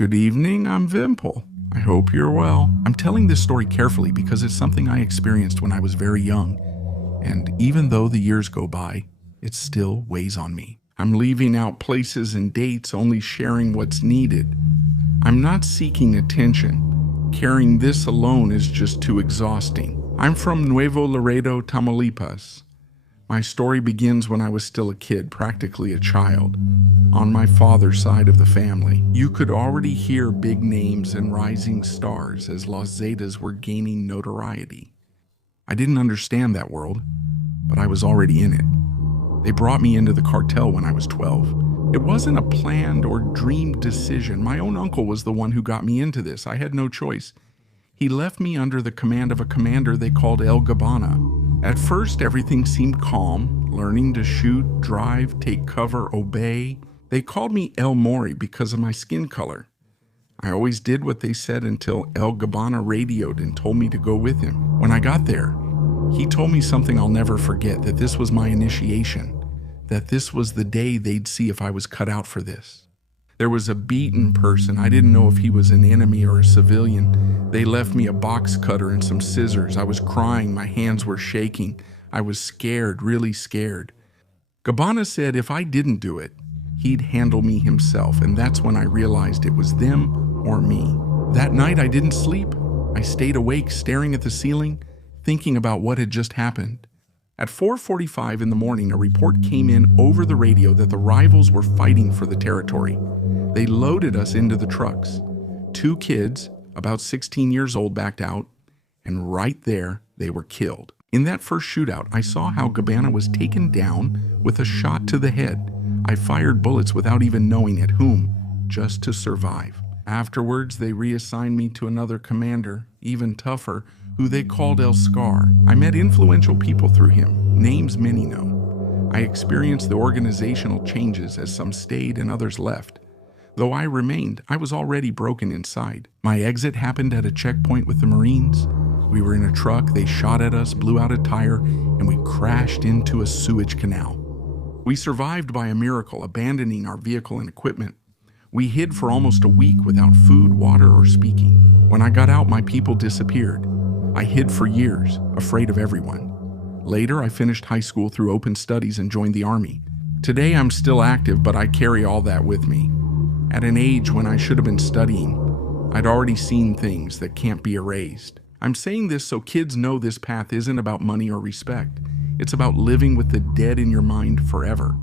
Good evening, I'm Vimple. I hope you're well. I'm telling this story carefully because it's something I experienced when I was very young, and even though the years go by, it still weighs on me. I'm leaving out places and dates, only sharing what's needed. I'm not seeking attention. Carrying this alone is just too exhausting. I'm from Nuevo Laredo, Tamaulipas. My story begins when I was still a kid, practically a child. On my father's side of the family, you could already hear big names and rising stars as Los Zetas were gaining notoriety. I didn't understand that world, but I was already in it. They brought me into the cartel when I was 12. It wasn't a planned or dreamed decision. My own uncle was the one who got me into this. I had no choice. He left me under the command of a commander they called El Gabbana. At first, everything seemed calm, learning to shoot, drive, take cover, obey. They called me El Mori because of my skin color. I always did what they said until El Gabbana radioed and told me to go with him. When I got there, he told me something I'll never forget, that this was my initiation, that this was the day they'd see if I was cut out for this. There was a beaten person. I didn't know if he was an enemy or a civilian. They left me a box cutter and some scissors. I was crying. My hands were shaking. I was scared, really scared. Gabbana said if I didn't do it, he'd handle me himself, and that's when I realized it was them or me. That night I didn't sleep. I stayed awake, staring at the ceiling, thinking about what had just happened. At 4:45 in the morning, a report came in over the radio that the rivals were fighting for the territory. They loaded us into the trucks. 2 kids, about 16 years old, backed out, and right there, they were killed. In that first shootout, I saw how Gabbana was taken down with a shot to the head. I fired bullets without even knowing at whom, just to survive. Afterwards, they reassigned me to another commander, even tougher, who they called El Scar. I met influential people through him, names many know. I experienced the organizational changes as some stayed and others left. Though I remained, I was already broken inside. My exit happened at a checkpoint with the Marines. We were in a truck, they shot at us, blew out a tire, and we crashed into a sewage canal. We survived by a miracle, abandoning our vehicle and equipment. We hid for almost a week without food, water, or speaking. When I got out, my people disappeared. I hid for years, afraid of everyone. Later, I finished high school through open studies and joined the Army. Today, I'm still active, but I carry all that with me. At an age when I should have been studying, I'd already seen things that can't be erased. I'm saying this so kids know this path isn't about money or respect. It's about living with the dead in your mind forever.